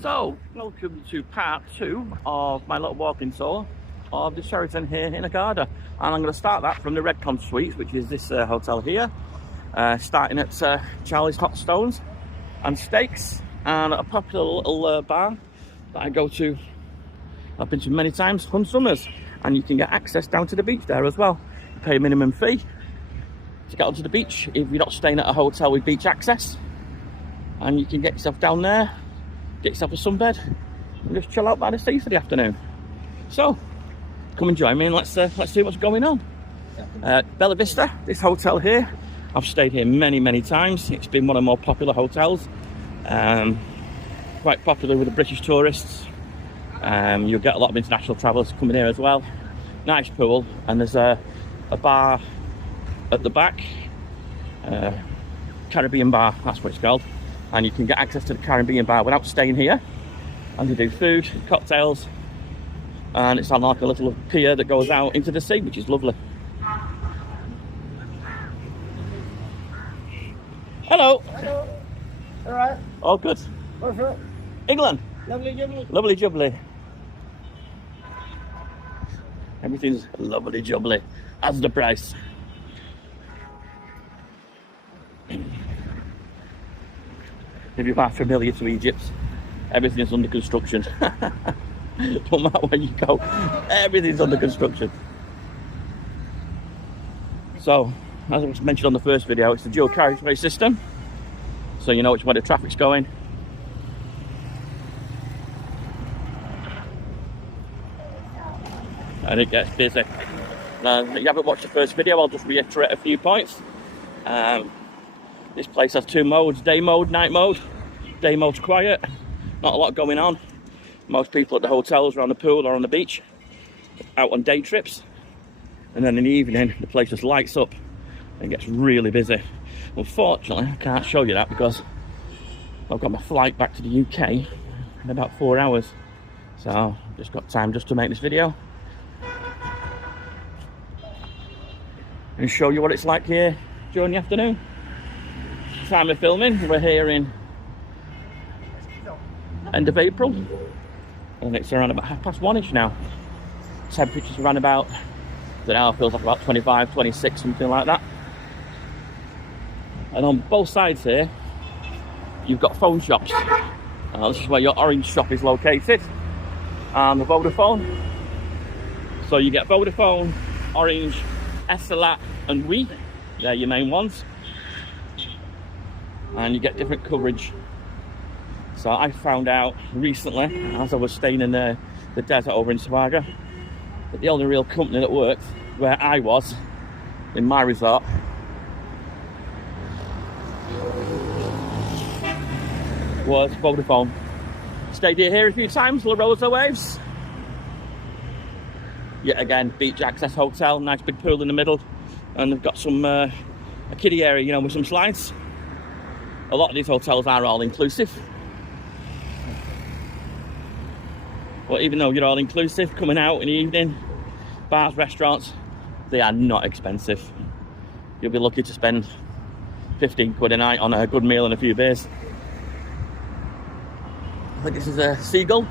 So, welcome to part 2 of my little walking tour of the Sheraton here in Agada. And I'm going to start that from the Redcon Suites, which is this hotel here. Starting at Charlie's Hot Stones and Steaks, and a popular little bar that I go to. I've been to many times, Fun Summers. And you can get access down to the beach there as well. You pay a minimum fee to get onto the beach if you're not staying at a hotel with beach access. And you can get yourself down there, get yourself a sunbed, and just chill out by the sea for the afternoon. So, come and join me and let's see what's going on. Bella Vista, this hotel here, I've stayed here many times. It's been one of the more popular hotels. Quite popular with the British tourists. You'll get a lot of international travellers coming here as well. Nice pool, and there's a bar at the back. Caribbean bar, that's what it's called. And you can get access to the Caribbean bar without staying here. And they do food, cocktails, and it's on like a little pier that goes out into the sea, which is lovely. Hello. Hello. All right. All good. What's up? England. Lovely jubbly. Lovely jubbly. Everything's lovely jubbly. As the price. If you are familiar to Egypt, everything is under construction. No matter where you go, everything's under construction. So, as I was mentioned on the first video, it's the dual carriageway system. So you know which way the traffic's going. And it gets busy. Now, if you haven't watched the first video, I'll just reiterate a few points. This place has 2 modes, day mode, night mode. Day mode's quiet, not a lot going on. Most people at the hotels are on the pool or on the beach, out on day trips. And then in the evening, the place just lights up and gets really busy. Unfortunately, I can't show you that because I've got my flight back to the UK in about 4 hours. So I've just got time just to make this video and show you what it's like here during the afternoon. Time of filming, we're here in end of April, and it's around about 1:30 now. Temperatures around about, I don't know, feels like about 25, 26, something like that. And on both sides here, you've got phone shops. This is where your Orange shop is located, and the Vodafone. So you get Vodafone, Orange, Etisalat, and We. They're your main ones. And you get different coverage. So I found out recently, as I was staying in the desert over in Savaga, that the only real company that worked where I was, in my resort, was Vodafone. Stayed here a few times, La Rosa Waves. Yet again, beach access hotel, nice big pool in the middle, and they've got some a kiddie area, you know, with some slides. A lot of these hotels are all inclusive. But even though you're all inclusive, coming out in the evening, bars, restaurants, they are not expensive. You'll be lucky to spend 15 quid a night on a good meal and a few beers. I think this is a Seagull.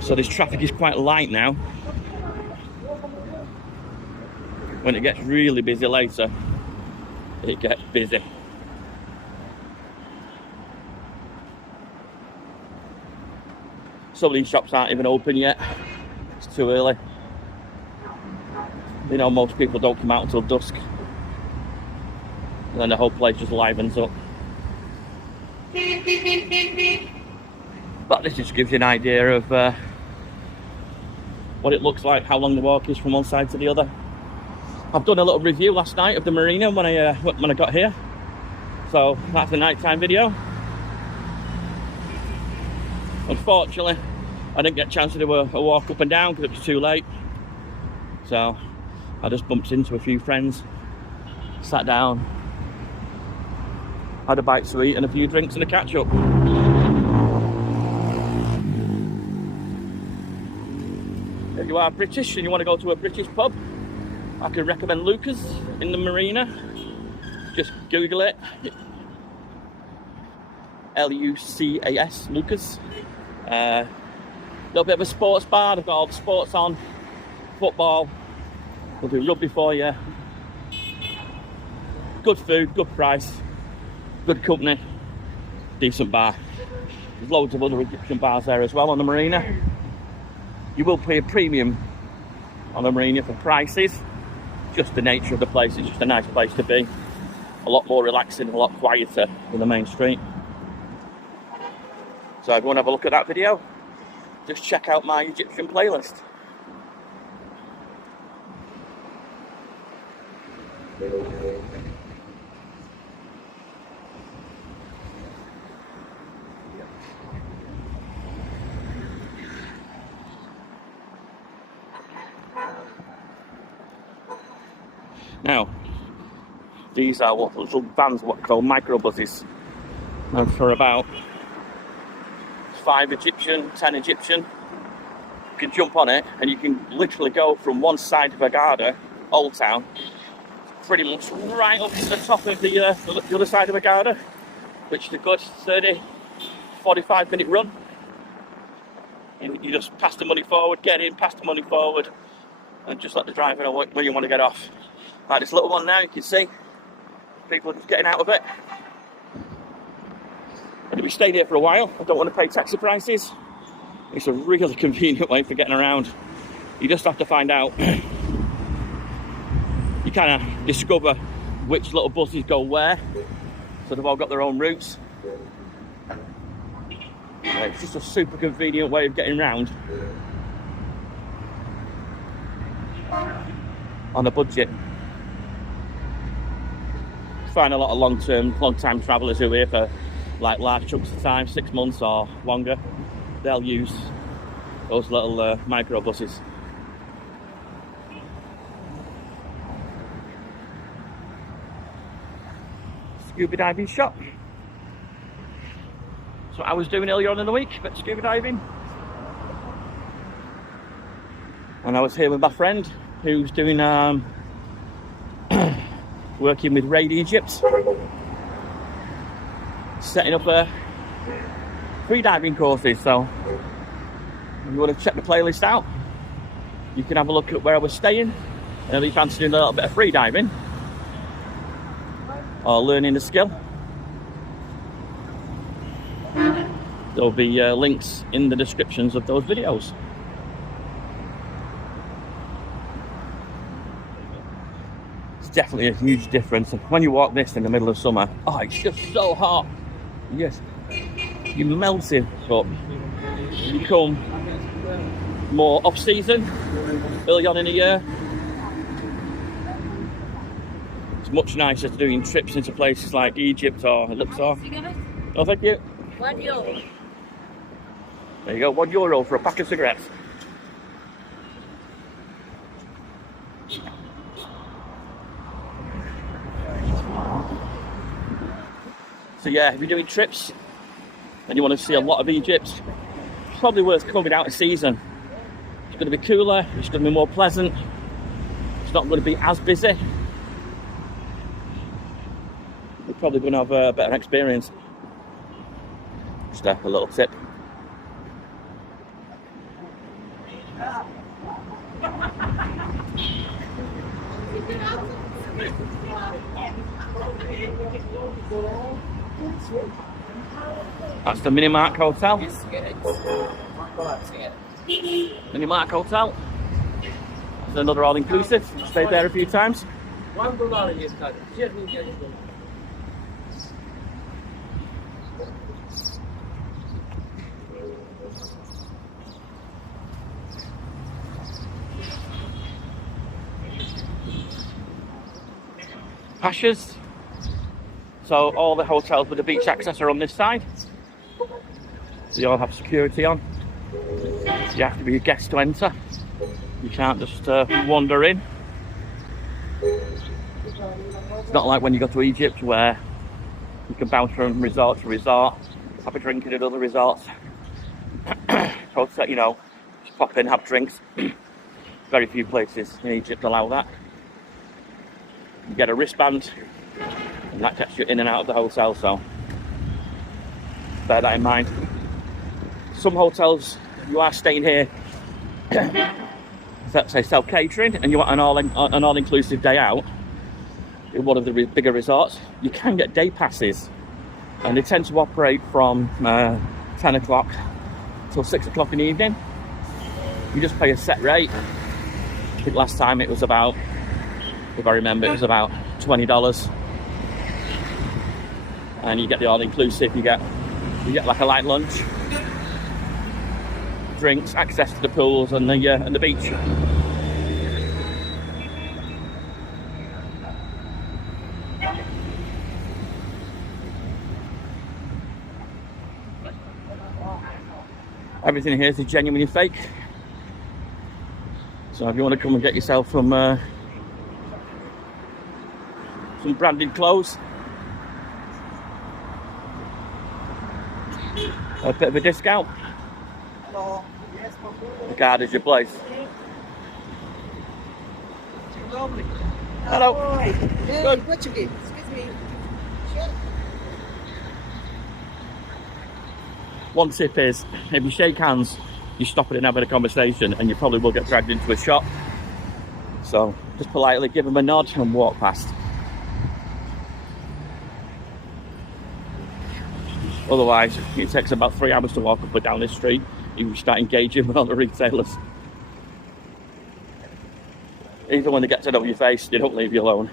So this traffic is quite light now. When it gets really busy later, it gets busy. Some of these shops aren't even open yet. It's too early. You know, most people don't come out until dusk. And then the whole place just livens up. But this just gives you an idea of what it looks like, how long the walk is from one side to the other. I've done a little review last night of the marina when I got here, so that's a nighttime video. Unfortunately, I didn't get a chance to do a walk up and down because it was too late, so I just bumped into a few friends, sat down, had a bite to eat and a few drinks and a catch up. If you are British and you want to go to a British pub, I can recommend Lucas in the marina. Just Google it. Lucas, Lucas. Little bit of a sports bar. They've got all the sports on, football. They'll do rugby for you. Good food, good price, good company, decent bar. There's loads of other Egyptian bars there as well on the marina. You will pay a premium on the marina for prices. Just the nature of the place. It's just a nice place to be. A lot more relaxing, a lot quieter than the main street. So if you want to have a look at that video, just check out my Egyptian playlist. Now, these are what little vans, what are called microbuses, and for about 5 Egyptian, 10 Egyptian, you can jump on it and you can literally go from one side of Agada, Old Town, pretty much right up to the top of the other side of Agada, which is a good 30-45 minute run. You just pass the money forward, get in, pass the money forward, and just let the driver know where you want to get off. Like this little one now, you can see people are just getting out of it. And if we stayed here for a while, I don't want to pay taxi prices. It's a really convenient way for getting around. You just have to find out. You kind of discover which little buses go where. So they've all got their own routes. It's just a super convenient way of getting around on a budget. Find a lot of long-time travellers who are here for like large chunks of time, 6 months or longer. They'll use those little micro buses. Scuba diving shop. That's what I was doing earlier on in the week, a bit of scuba diving. And I was here with my friend who's doing working with Raid Egypt, setting up free diving courses. So if you want to check the playlist out, you can have a look at where I was staying, and if you fancy doing a little bit of free diving or learning the skill, there'll be links in the descriptions of those videos. Definitely a huge difference. When you walk this in the middle of summer, oh, it's just so hot. Yes, you're melting. But you come more off season, early on in the year, it's much nicer to doing trips into places like Egypt or Luxor. Oh, thank you. €1. There you go, €1 for a pack of cigarettes. So yeah, if you're doing trips and you want to see a lot of Egypt, it's probably worth coming out of season. It's going to be cooler, it's going to be more pleasant, it's not going to be as busy. You're probably going to have a better experience. Just a little tip. That's the Minimark Hotel. Minimark Hotel. There's another all-inclusive. Stayed there a few times. Pashas. So all the hotels with the beach access are on this side. They all have security on. You have to be a guest to enter. You can't just wander in. It's not like when you go to Egypt where you can bounce from resort to resort, have a drink at other resorts. Hotel, you know, just pop in, have drinks, Very few places in Egypt allow that. You get a wristband, and that gets you in and out of the hotel, so bear that in mind. Some hotels, you are staying here, let's say self-catering, and you want an all-inclusive day out in one of the bigger resorts, you can get day passes, and they tend to operate from 10 o'clock till 6 o'clock in the evening. You just pay a set rate. I think last time it was about, if I remember, it was about $20, and you get the all-inclusive. You get like a light lunch, drinks, access to the pools and the beach. Everything here is genuinely fake. So if you want to come and get yourself some branded clothes, a bit of a discount, Hello. Yes, the card is your place. Hello. Hey, Good. what you get? Excuse me. Sure. One tip is, if you shake hands, you stop it and having a conversation, and you probably will get dragged into a shop. So just politely give them a nod and walk past. Otherwise, it takes about 3 hours to walk up and down this street. You start engaging with all the retailers. Even when they get to know your face, they don't leave you alone.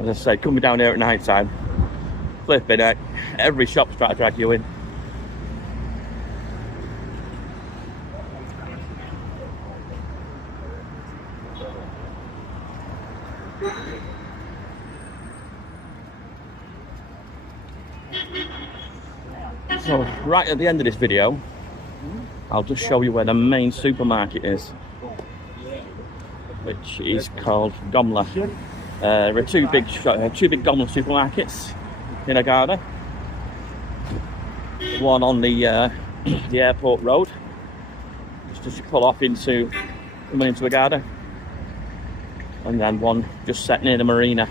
As I say, coming down here at night time, flipping it, every shop's trying to drag you in. So, right at the end of this video, I'll just show you where the main supermarket is, which is called Gomla. There are two big Gomla supermarkets in Hurghada. One on the airport road, just as you pull off coming into Hurghada, and then one just set near the marina.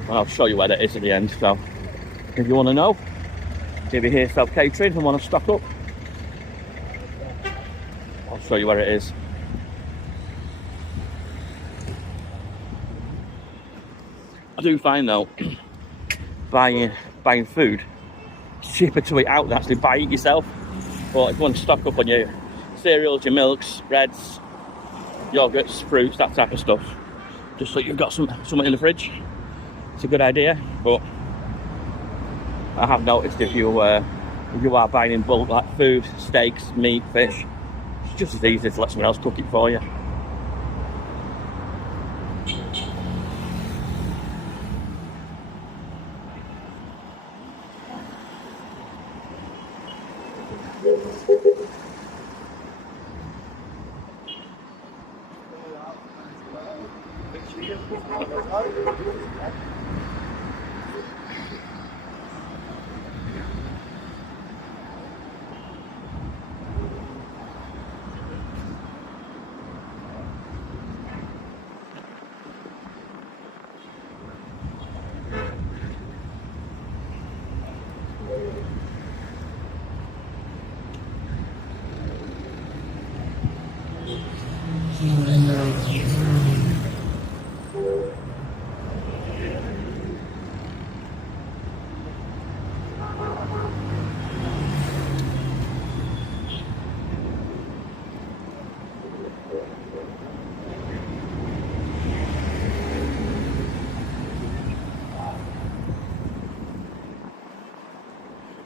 And I'll show you where that is at the end. So, if you want to know, if you're here self-catering and want to stock up, I'll show you where it is. I do find though, buying food, it's cheaper to eat out than actually buy it yourself. But if you want to stock up on your cereals, your milks, breads, yogurts, fruits, that type of stuff, just so you've got something in the fridge, it's a good idea. But I have noticed if you are buying in bulk, like food, steaks, meat, fish, it's just as easy to let someone else cook it for you.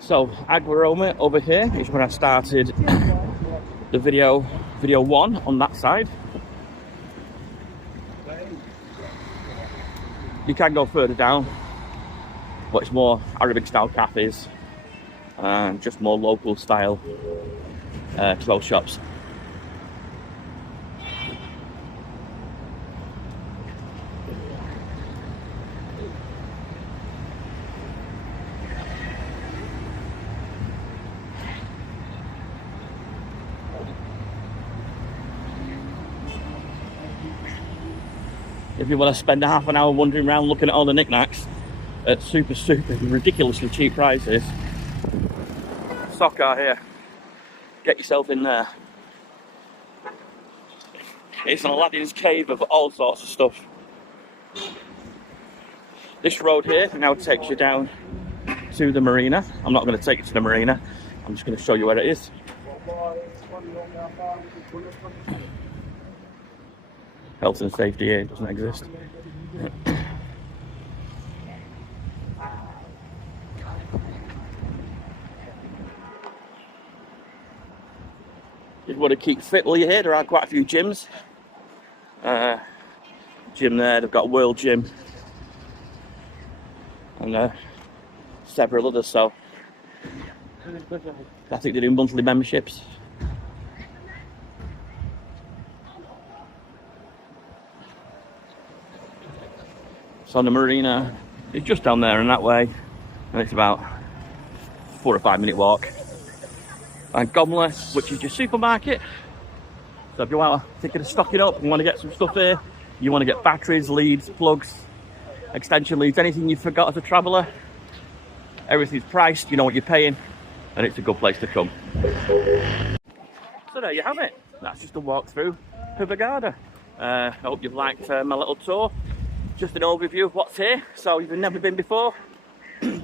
So Agua Roma over here is where I started the video 1 on that side. You can go further down, but it's more Arabic style cafes and just more local style clothes shops. if you want to spend half an hour wandering around looking at all the knickknacks at super ridiculously cheap prices. Stock car here. Get yourself in there. It's an Aladdin's cave of all sorts of stuff. This road here now takes you down to the marina. I'm not going to take you to the marina. I'm just going to show you where it is. Health and safety here doesn't exist. If you want to keep fit while you're here, there are quite a few gyms. Gym there, they've got a World Gym and several others, so I think they do monthly memberships. So the marina is just down there and that way, and it's about 4 or 5 minute walk. And Gomler, which is your supermarket. So if you want to thinking of stocking up and want to get some stuff here, you want to get batteries, leads, plugs, extension leads, anything you forgot as a traveller, everything's priced, you know what you're paying, and it's a good place to come. So there you have it. That's just a walk through Hurghada. I hope you've liked my little tour. Just an overview of what's here. So if you've never been before and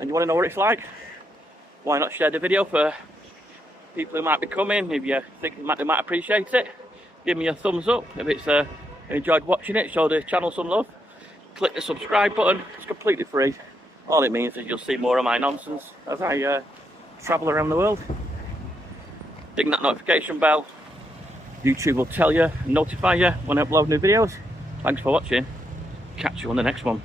you want to know what it's like, why not share the video for people who might be coming? If you think they might appreciate it, give me a thumbs up. If it's enjoyed watching it, show the channel some love. Click the subscribe button. It's completely free. All it means is you'll see more of my nonsense as I travel around the world. Ding that notification bell. YouTube will tell you, notify you when I upload new videos. Thanks for watching. Catch you on the next one.